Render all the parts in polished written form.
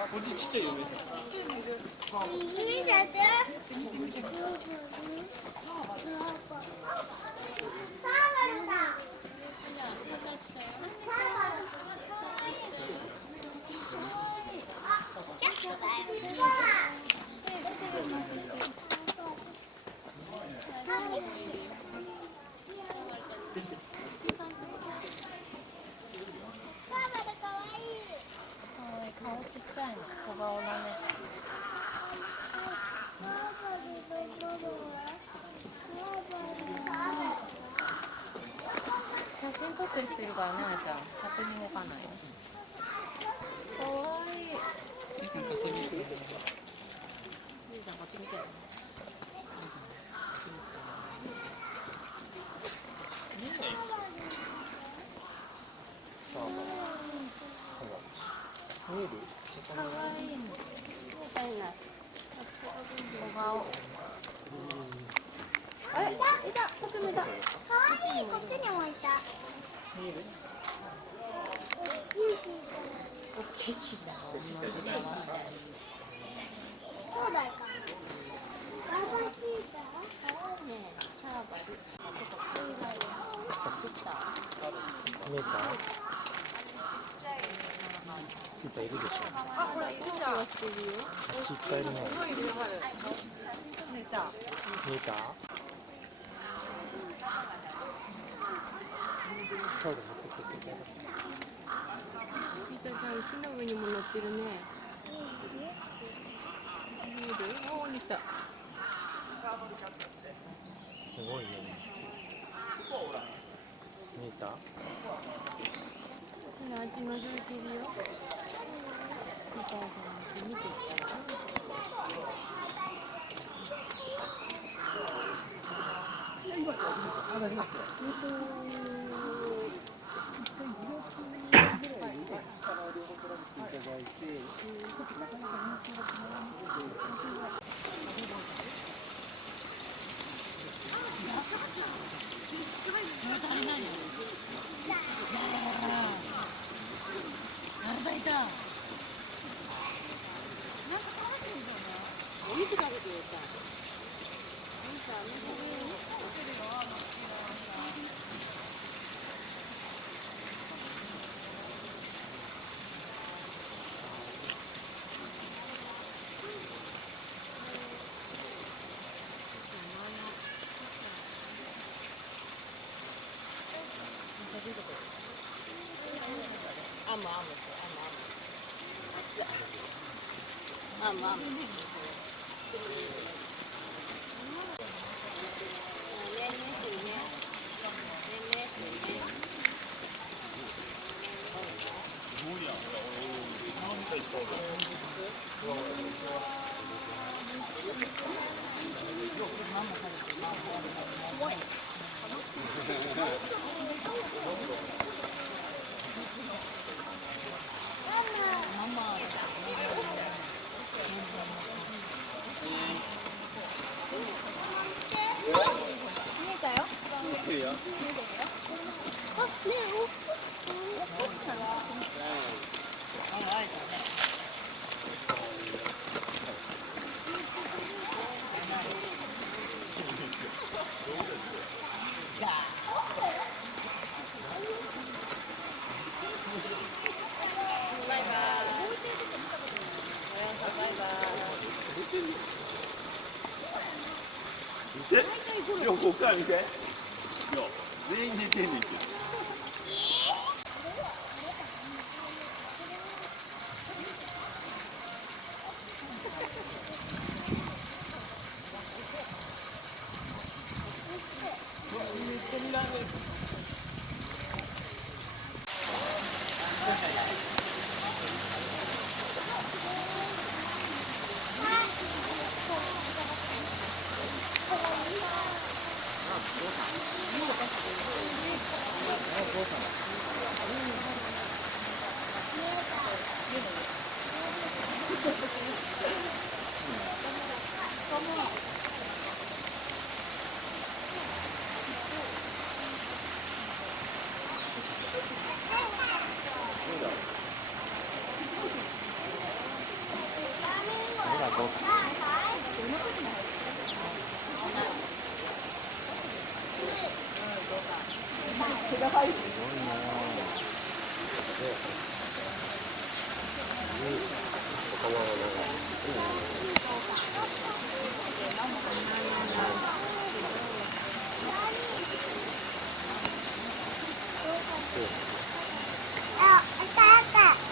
어디 진짜 유명해. 유미샷 돼? 사과다.顔ちっちゃいの、小顔だね。写真撮ってる人いるからね、あやちゃん。勝手に動かないよ。かわいい。ゆうさんこっち見て。ゆうちゃんこっち見てる。見える？かわいいの。小顔。あれ、いた、こっちもいた。かわいい、こっちにもいた。見える？おっきいちだ。兄弟か。ババチータ。見えた？チータいるでしょ。あ、ほら、いるじゃん。チータいるね。見えた。見えた？タオル持ってきて。ピーターさん、木の上にも乗ってるね。見える？おーにした。すごいね。見えた？ほら、あっち覗いてるよ。ピーターさん、見てたよ。お肉食べてるじゃん。アムアムアムアムアムアム見て、よこっから見て。よ、全員出てんねんけど。あ、あったあった。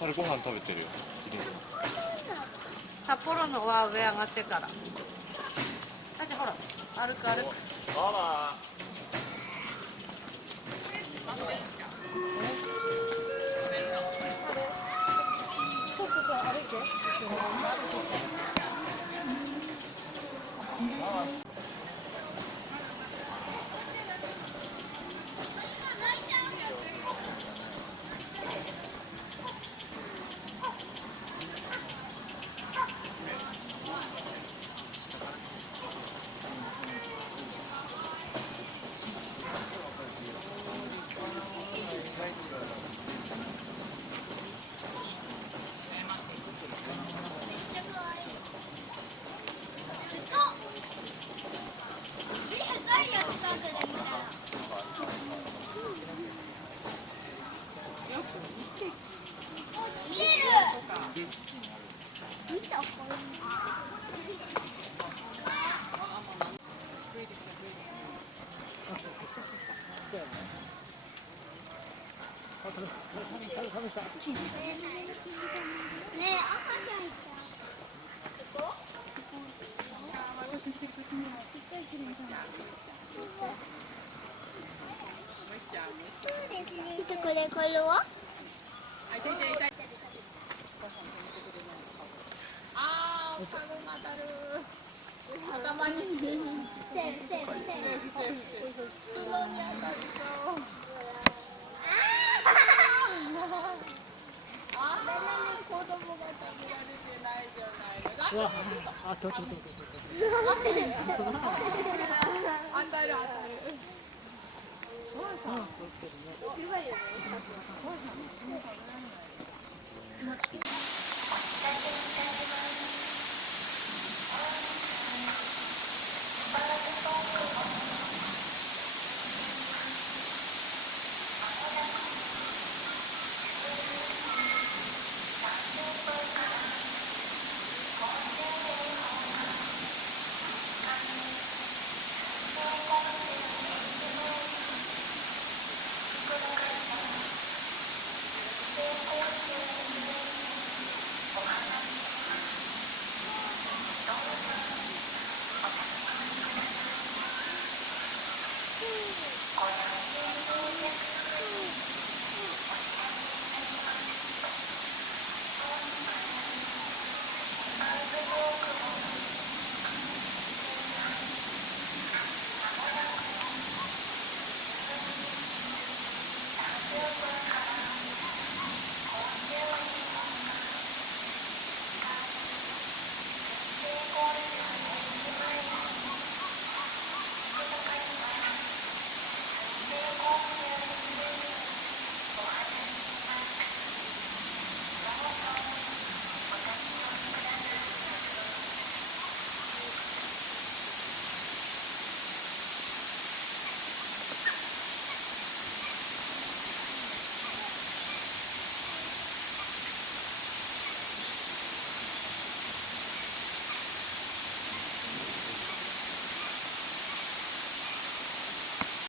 あれご飯食べてるよ。札幌のは上上がってから。だってほら、歩く歩く。あそうそうそう、歩いて。ねえ、赤ちゃんいた。どこ？ちっちゃいキリンさん。そうですね。見てこれは？あー、顔が当たる。頭に。セーフセーフセーフ。布に当たりそう。あんなに子供が食べられてないじゃないの。うわあと当たる当たる。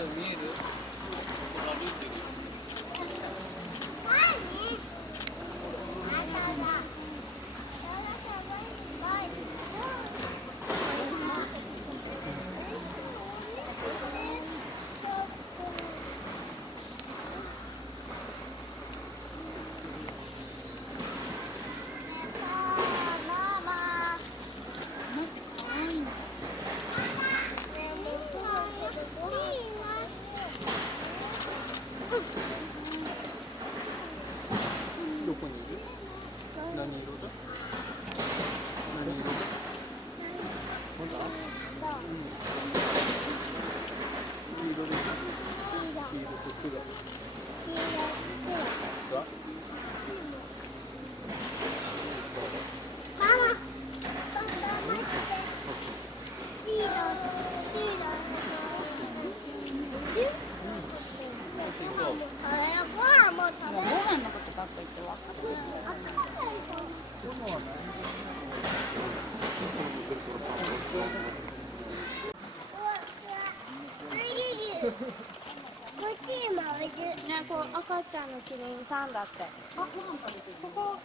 いいな。こ赤ちゃんのキリンさんだって。ご飯食べてる。ここ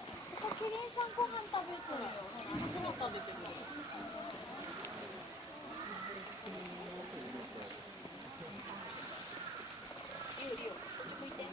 キリンさんご飯食べてるよ。ご飯食べてるよ。いいよいいよ。向いて。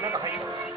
中入った。